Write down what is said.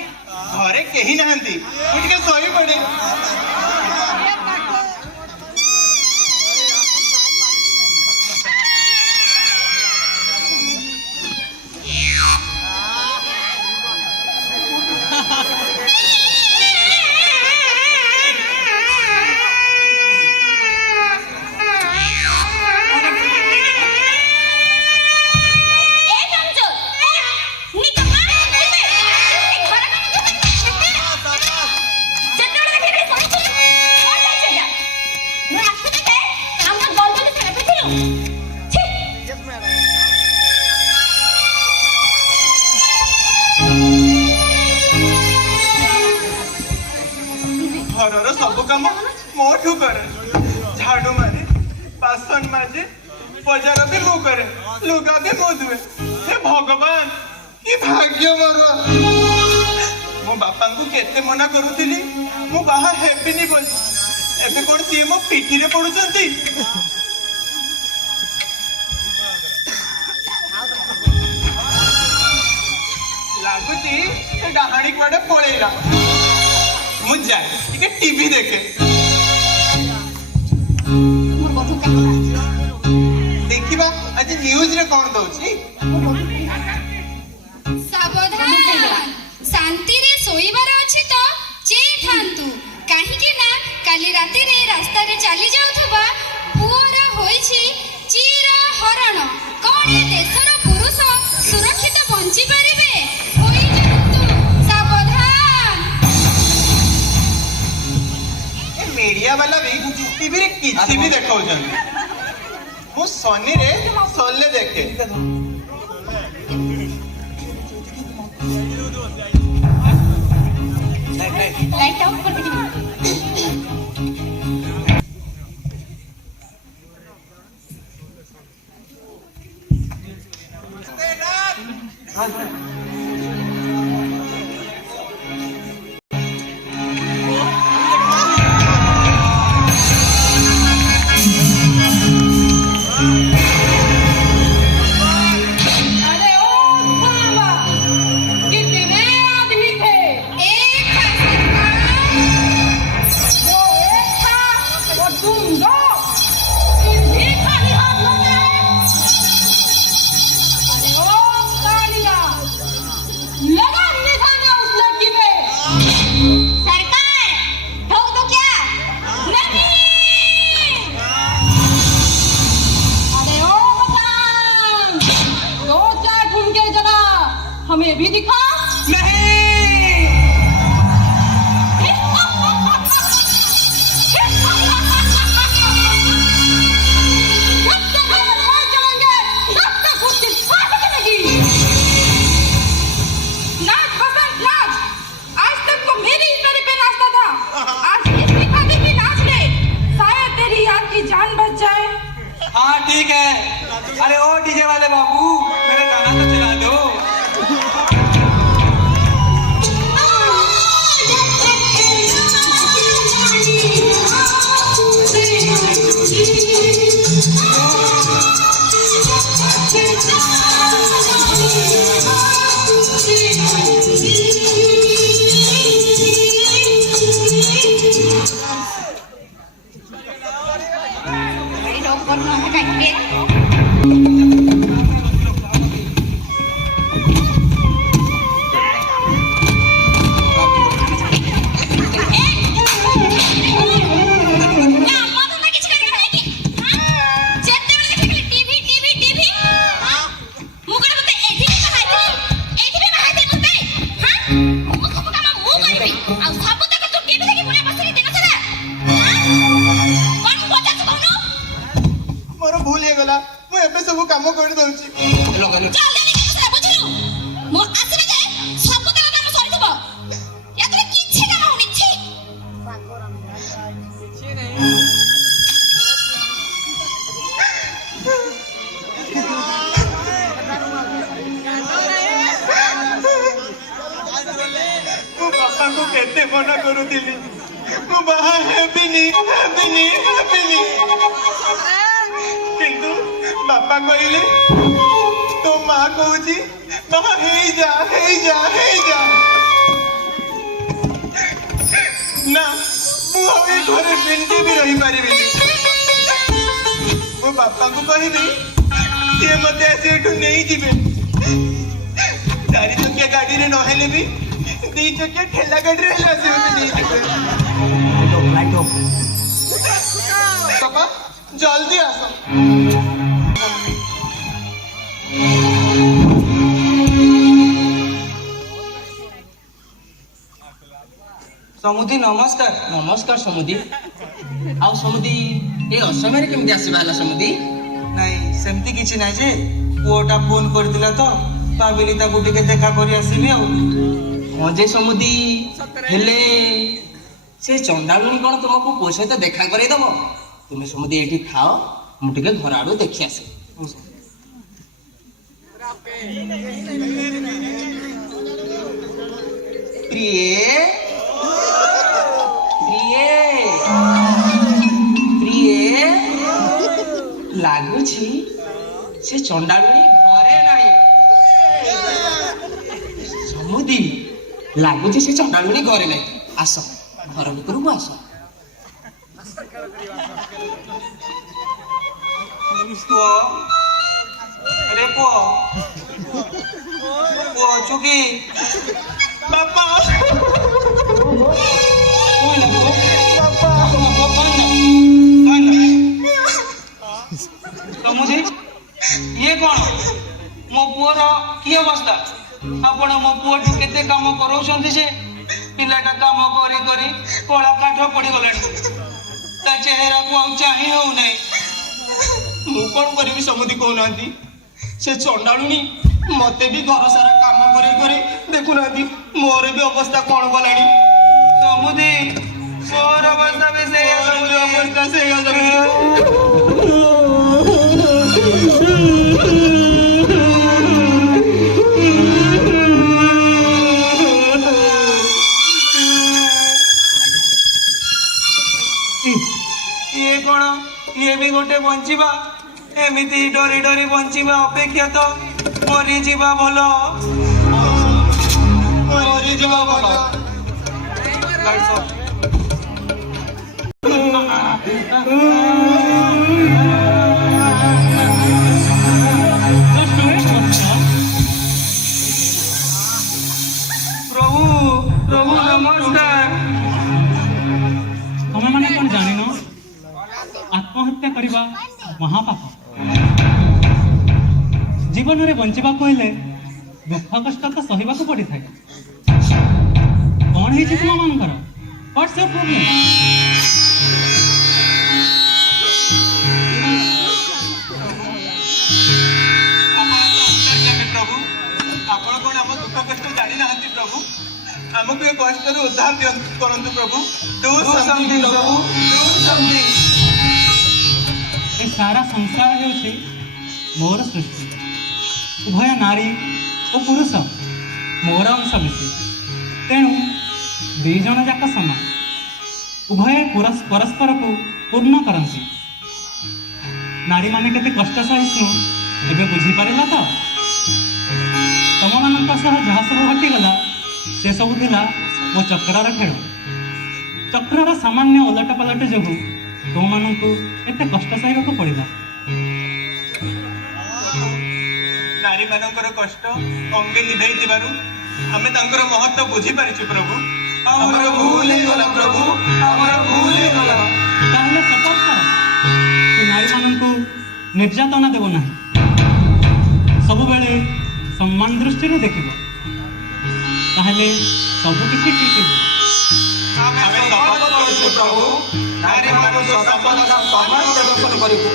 घरे कहीं नहांती मुझे सोई पड़े घर सब कम मोठू करे झाड़ू मारे बासन माजे बजार भी मु करे लुगा भी मु धुए हे भगवान कि भाग्य मोर मो बापा को केते मना करूथिली मो बाहा हेबिनी बोल एबे कोन सी मो पिठी रे पडुचंती लागुची ए डहाणी पडे पळेला मु जाए ठीक है टीवी देखे देखिबा आज न्यूज रे कोन दउची सावधान शांति रे सोईबार अछि तो चे थांतु काहे कि ना काली राती रे रास्ता रे चली जाउथबा पुअर होईछि चीर हरण कोन ए देशर पुरुष सुरक्षित बंची परिबे होई जातु सावधान मीडिया वाला भी टीवी रे किसी भी देखौ जन मु सोनी रे सोले देखे लाइट ऑफ कर दे हमें भी दिखा हाँ ठीक है। अरे ओ डीजे वाले बाबू मेरा गाना तो चला दो। सब काम कर दउची बापा को केते मना करूथिली मु बाहा हेबिनी किंतु बापा कहले तो माँ कहूची बाहा हे जा ନା ମୁଁ ଆଉ ଏ ଘରେ ମିନିଟେ ବି ରହିପାରିବିନି। ମୋ ବାପାଙ୍କୁ କହିବି ସିଏ ମତେ ଆସି ଏଠୁ ନେଇଯିବେ। 4 ଚକିଆ ଗାଡିରେ ନହେଲେ ବି 2 ଚକିଆ ଠେଲା ଗାଡିରେ ହେଲେ ଆସି ମତେ ନେଇଯିବେ। ବାପା ଜଲ୍ଦି ଆସ। ସମୁଦି ନମସ୍କାର। ନମସ୍କାର ସମୁଦି। ଆଉ ସମୁଦି ଏ ଅସମୟରେ କେମିତି ଆସିବା ହେଲା ସମୁଦି? ନାଇଁ ସେମିତି କିଛି ନାହିଁ ଯେ ପୁଅଟା ଫୋନ କରିଥିଲା ତ ଭାବିଲି ତାକୁ ଟିକେ ଦେଖା କରି ଆସିବି ଆଉ। ହଁ ଯେ ସମୁଦି, ହେଲେ ସେ ଚଣ୍ଡାଳୁଣୀ କଣ ତୁମକୁ ପୁଅ ସହିତ ଦେଖା କରେଇଦବ? ତୁମେ ସମୁଦି ଏଇଠି ଥାଅ, ମୁଁ ଟିକେ ଘର ଆଡୁ ଦେଖି ଆସେ। ପ୍ରିୟେ ପ୍ରିୟେ ଲାଗୁଛି ସେ ଚଣ୍ଡାଳୁଣୀ ଘରେ ନାହିଁ। ସମୁଦି ଲାଗୁଛି ସେ ଚଣ୍ଡାଳୁଣୀ ଘରେ ନାହିଁ। ଆସ ଘର ଭିତରକୁ ଆସ। ପୁଅ ରେ ପୁଅ ଅଛୁ କି? ବାପା ସମୁଦି ଇଏ କଣ? ମୋ ପୁଅର କି ଅବସ୍ଥା? ଆପଣ ମୋ ପୁଅଠୁ କେତେ କାମ କରାଉଛନ୍ତି ଯେ ପିଲାଟା କାମ କରି କରି କଳା କାଠ ପଡିଗଲାଣି। ତା ଚେହେରାକୁ ଆଉ ଚାହିଁ ହଉନାହିଁ। ମୁଁ କଣ କରିବି ସମୁଦି କହୁନାହାନ୍ତି? ସେ ଚଣ୍ଡାଳୁଣୀ ମତେ ବି ଘର ସାରା କାମ କରି କରି ଦେଖୁନାହାନ୍ତି ମୋର ବି ଅବସ୍ଥା କଣ କଲାଣି। ସମୁଦି ମୋର ଅବସ୍ଥା ବି ସେଇଆ। ଅବସ୍ଥା ସେଇଆ। ଇଏ କଣ? ଇଏ ବି ଗୋଟେ ବଞ୍ଚିବା? ଏମିତି ଡରି ଡରି ବଞ୍ଚିବା ଅପେକ୍ଷା ତ ମରିଯିବା ଭଲ। ମରିଯିବା ଭଲ। ପ୍ରଭୁ ପ୍ରଭୁ ନମସ୍କାର। ତମେ ମାନେ କଣ ଜାଣିନ ଆତ୍ମହତ୍ୟା କରିବା ମହାପାପ। ଜୀବନରେ ବଞ୍ଚିବାକୁ ହେଲେ ଦୁଃଖ କଷ୍ଟ ତ ସହିବାକୁ ପଡିଥାଏ। କଣ ହେଇଛି ତୁମ ମାନଙ୍କର? What's your problem? ପ୍ରଭୁ ଆପଣ କଣ ଆମ ଦୁଃଖ କଷ୍ଟ ଜାଣିନାହାନ୍ତି? ପ୍ରଭୁ ଆମକୁ ଏ କଷ୍ଟରୁ ଉଦ୍ଧାର କରନ୍ତୁ ପ୍ରଭୁ। Do something, ପ୍ରଭୁ do something। ଏ ସାରା ସଂସାର ହେଉଛି ମୋର ସୃଷ୍ଟି। ଉଭୟ ନାରୀ ଓ ପୁରୁଷ ମୋର ଅଂଶ ବିଶେଷ। ତେଣୁ 2 ଜଣ ଯାକ ସମାନ। ଉଭୟ ପରସ୍ପରକୁ ପୂର୍ଣ୍ଣ କରନ୍ତି। ନାରୀମାନେ କେତେ କଷ୍ଟ ସହିଷ୍ଣୁ ଏବେ ବୁଝିପାରିଲ ତ? ତମମାନଙ୍କ ସହ ଯାହା ସବୁ ଘଟିଗଲା ସେ ସବୁ ଥିଲା ମୋ ଚକ୍ରର ଖେଳ। ଚକ୍ରର ସାମାନ୍ୟ ଓଲଟ ପଲଟ ଯୋଗୁଁ ତୁମମାନଙ୍କୁ ଏତେ କଷ୍ଟ ସହିବାକୁ ପଡ଼ିଲା। ନାରୀ ମାନଙ୍କର କଷ୍ଟ ଅଙ୍ଗେ ନିଭେଇଥିବାରୁ ଆମେ ତାଙ୍କର ମହତ୍ଵ ବୁଝିପାରିଛୁ ପ୍ରଭୁ। ଆମର ଭୁଲ ହେଇଗଲା ପ୍ରଭୁ, ଆମର ଭୁଲ ହେଇଗଲା। ତାହେଲେ ଶପଥ କର ସେ ନାରୀମାନଙ୍କୁ ନିର୍ଯାତନା ଦେବ ନାହିଁ। ସବୁବେଳେ ସମ୍ମାନ ଦୃଷ୍ଟିରେ ଦେଖିବ। ତାହେଲେ ସବୁ କିଛି ଠିକ୍ ହେଇଯିବ। ଆମେ ଶପଥ କରୁଛୁ ପ୍ରଭୁ, ନାରୀମାନଙ୍କୁ ସର୍ବଦା ସମ୍ମାନ ପ୍ରଦର୍ଶନ କରିବୁ।